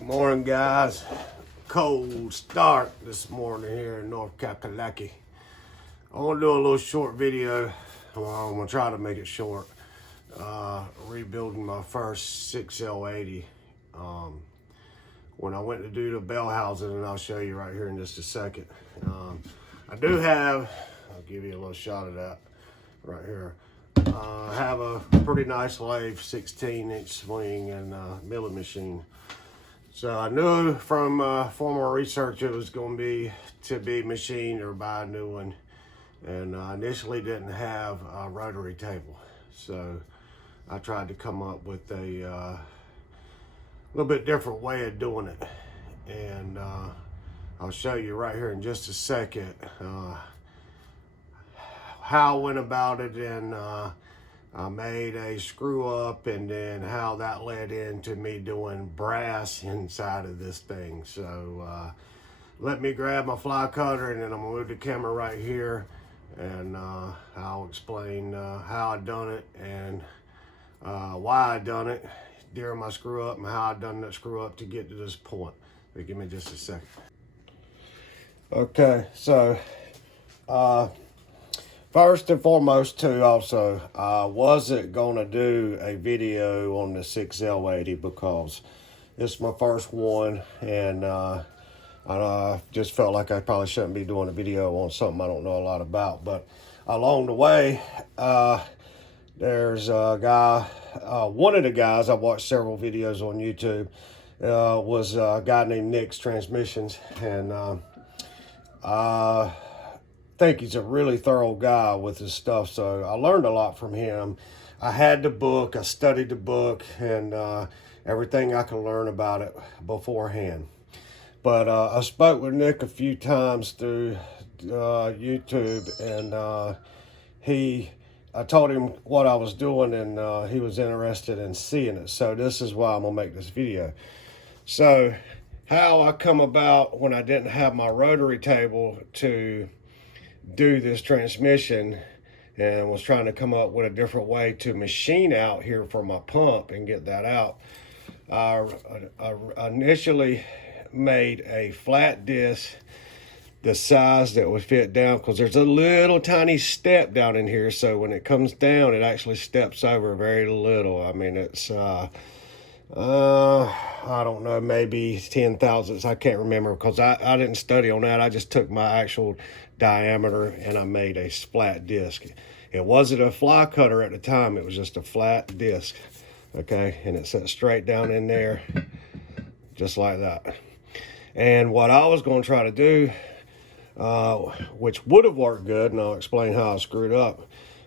Morning, guys. Cold start this morning here in North Kakalaki. I want to do a little short video. Well, I'm going to try to make it short. Rebuilding my first 6L80. When I went to do the bell housing, and I'll show you right here in just a second. I do have, I'll give you a little shot of that right here. I have a pretty nice lathe, 16-inch swing and milling machine. So I knew from former research it was going to be machined or buy a new one, and I initially didn't have a rotary table. So I tried to come up with a little bit different way of doing it, and I'll show you right here in just a second how I went about it, and I made a screw up, and then how that led into me doing brass inside of this thing. So let me grab my fly cutter, and then I'm gonna move the camera right here, and I'll explain how I done it and why I done it during my screw up, and how I done that screw up to get to this point. So give me just a second. Okay, so first and foremost, too, also, I wasn't going to do a video on the 6L80 because it's my first one, and I just felt like I probably shouldn't be doing a video on something I don't know a lot about. But along the way, there's a guy, one of the guys, I watched several videos on YouTube, was a guy named Nick's Transmissions, and I think he's a really thorough guy with his stuff, so I learned a lot from him. I had the book, I studied the book, and everything I could learn about it beforehand. But I spoke with Nick a few times through YouTube, and I told him what I was doing, and he was interested in seeing it. So this is why I'm gonna make this video. So how I come about when I didn't have my rotary table to do this transmission, and was trying to come up with a different way to machine out here for my pump and get that out. I initially made a flat disc the size that would fit down, because there's a little tiny step down in here, so when it comes down it actually steps over very little. I mean, it's I don't know, maybe 10 thousandths. I can't remember, because I didn't study on that. I just took my actual diameter and I made a flat disc. It wasn't a fly cutter at the time, it was just a flat disc. Okay, and it set straight down in there just like that. And what I was going to try to do, which would have worked good, and I'll explain how I screwed up,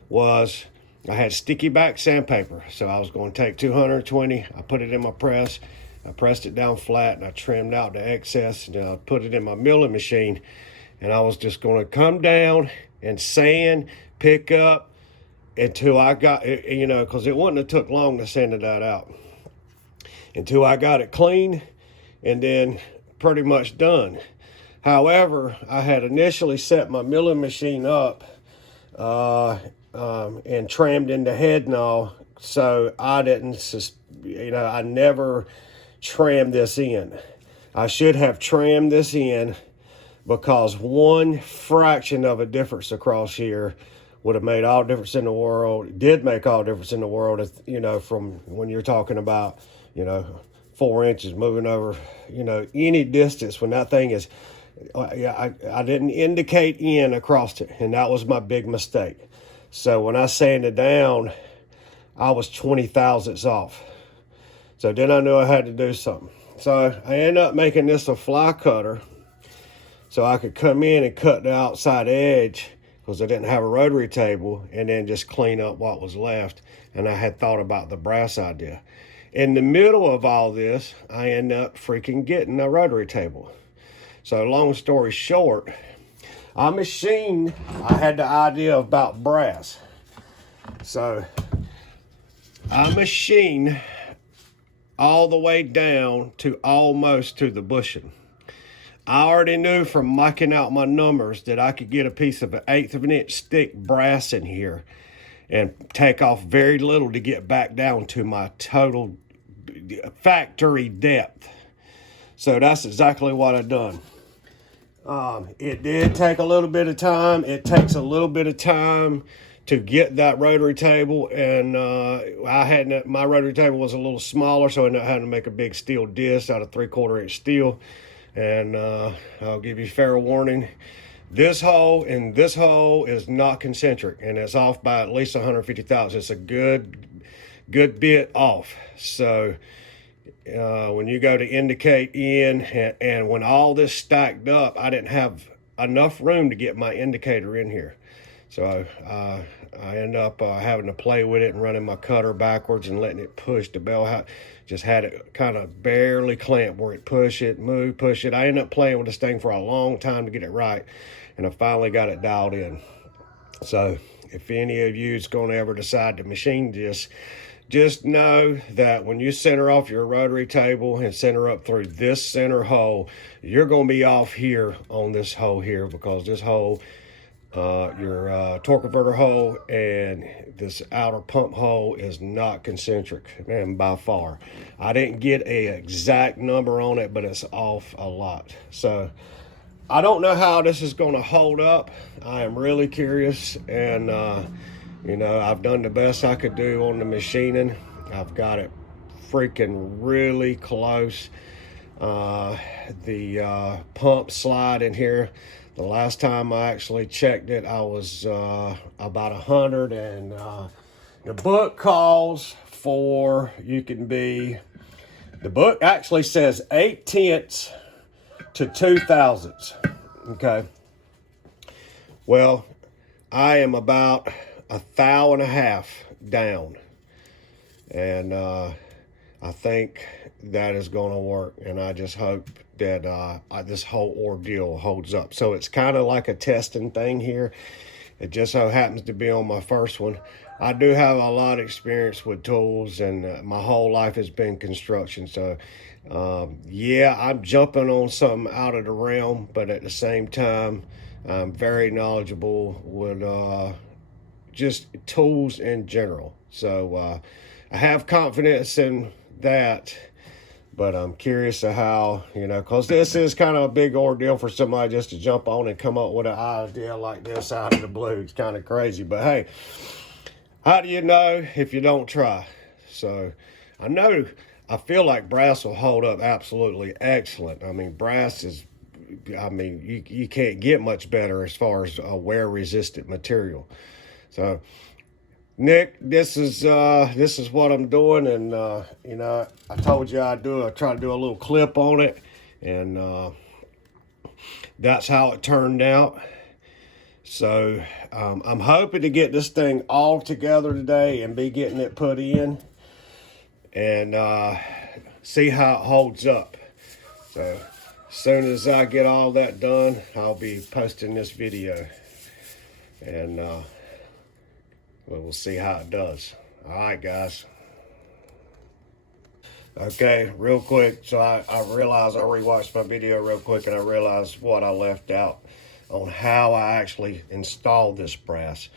was I had sticky back sandpaper. So I was going to take 220, I put it in my press, I pressed it down flat, and I trimmed out the excess, and I put it in my milling machine, and I was just going to come down and sand, pick up until I got it, you know, because it wouldn't have took long to sand that out, until I got it clean and then pretty much done. However, I had initially set my milling machine up and trimmed in the head and all, so I didn't, you know, I never trimmed this in. I should have trimmed this in, because one fraction of a difference across here would have made all difference in the world. It did make all difference in the world, you know, from when you're talking about, you know, 4 inches moving over, you know, any distance when that thing is, I didn't indicate in across it, and that was my big mistake. So when I sanded down, I was 20 thousandths off. So then I knew I had to do something. So I ended up making this a fly cutter, so I could come in and cut the outside edge, because I didn't have a rotary table, and then just clean up what was left. And I had thought about the brass idea. In the middle of all this, I ended up freaking getting a rotary table. So long story short, I had the idea about brass. So I machined all the way down to almost to the bushing. I already knew from marking out my numbers that I could get a piece of 1/8 of an inch thick brass in here and take off very little to get back down to my total factory depth. So that's exactly what I've done. It did take a little bit of time. It takes a little bit of time to get that rotary table, and my rotary table was a little smaller, so I ended up having to make a big steel disc out of 3/4 inch steel. And I'll give you fair warning. This hole and this hole is not concentric, and it's off by at least 150 thousandths. It's a good bit off. So when you go to indicate in, and when all this stacked up, I didn't have enough room to get my indicator in here. So I end up having to play with it and running my cutter backwards and letting it push the bell out. Just had it kind of barely clamped where it push it, move, push it. I ended up playing with this thing for a long time to get it right, and I finally got it dialed in. So if any of you is going to ever decide to machine this, just know that when you center off your rotary table and center up through this center hole, you're going to be off here on this hole here, because this hole, your torque converter hole and this outer pump hole is not concentric, and by far. I didn't get an exact number on it, but it's off a lot. So I don't know how this is going to hold up. I am really curious, and you know, I've done the best I could do on the machining. I've got it freaking really close. The pump slide in here, the last time I actually checked it, I was about 100, and the book calls for the book actually says 0.8 to 0.2. Okay. Well, I am about 1.5 thou down, and I think that is going to work, and I just hope that this whole ordeal holds up. So it's kind of like a testing thing here. It just so happens to be on my first one. I do have a lot of experience with tools, and my whole life has been construction. So yeah, I'm jumping on something out of the realm, but at the same time, I'm very knowledgeable with just tools in general. So I have confidence in that, but I'm curious of how, you know, because this is kind of a big ordeal for somebody just to jump on and come up with an idea like this out of the blue. It's kind of crazy, but hey, how do you know if you don't try? So I feel like brass will hold up absolutely excellent. I mean, brass is, you can't get much better as far as a wear-resistant material. So, Nick, this is what I'm doing, and you know, I told you I try to do a little clip on it, and that's how it turned out. So I'm hoping to get this thing all together today and be getting it put in, and see how it holds up. So as soon as I get all that done, I'll be posting this video, and we'll see how it does. All right, guys. Okay, real quick. So I realized I rewatched my video real quick, and I realized what I left out on how I actually installed this brass.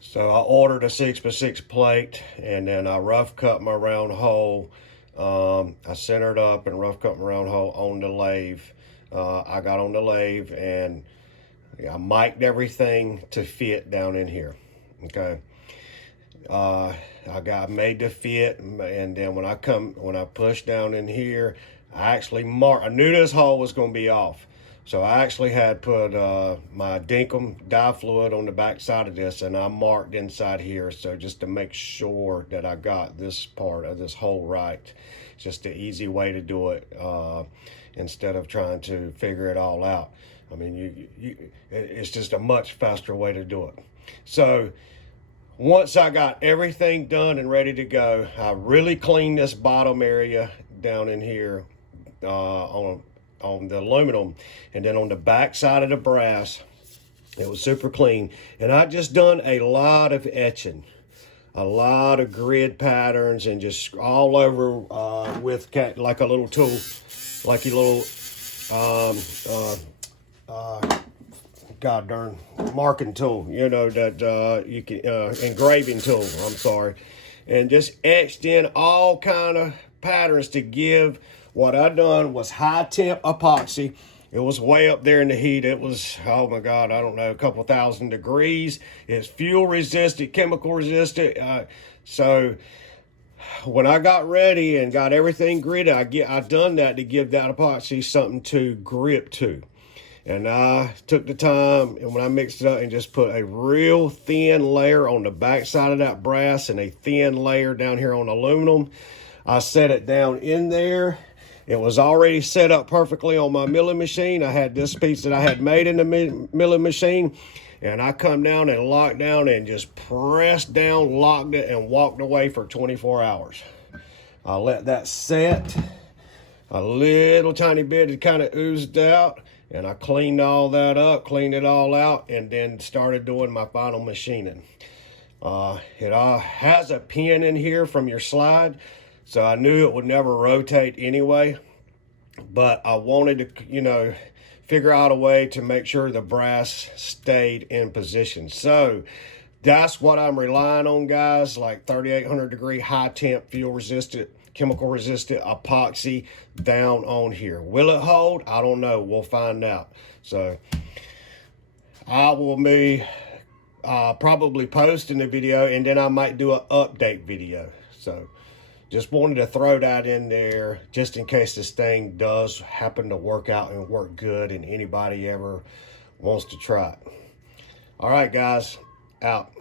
So I ordered a 6x6 plate, and then I rough cut my round hole. I centered up and rough cut my round hole on the lathe. I got on the lathe, and I mic'd everything to fit down in here. Okay. I got made to fit, and then when I pushed down in here, I actually marked. I knew this hole was going to be off, so I actually had put my Dinkum dye fluid on the back side of this, and I marked inside here, so just to make sure that I got this part of this hole right. It's just an easy way to do it, instead of trying to figure it all out. I mean, it's just a much faster way to do it. So once I got everything done and ready to go, I really cleaned this bottom area down in here on the aluminum, and then on the back side of the brass, it was super clean. And I just done a lot of etching, a lot of grid patterns, and just all over with like a little tool, like a little god darn marking tool, you know, that you can engraving tool, I'm sorry, and just etched in all kind of patterns to give What I done was high temp epoxy. It was way up there in the heat. It was, oh my God, I don't know, a couple thousand degrees. It's fuel resistant, chemical resistant. So when I got ready and got everything gritted, I done that to give that epoxy something to grip to. And I took the time, and when I mixed it up, and just put a real thin layer on the back side of that brass and a thin layer down here on aluminum. I set it down in there. It was already set up perfectly on my milling machine. I had this piece that I had made in the milling machine, and I come down and locked down and just pressed down, locked it, and walked away for 24 hours. I let that set. A little tiny bit had kind of oozed out, and I cleaned all that up, cleaned it all out, and then started doing my final machining. It has a pin in here from your slide, so I knew it would never rotate anyway, but I wanted to, you know, figure out a way to make sure the brass stayed in position. So that's what I'm relying on, guys, like 3,800 degree high temp, fuel resistant, chemical resistant epoxy down on here. Will it hold? I don't know. We'll find out. So I will be probably posting the video, and then I might do an update video. So just wanted to throw that in there just in case this thing does happen to work out and work good and anybody ever wants to try it. All right, guys, out.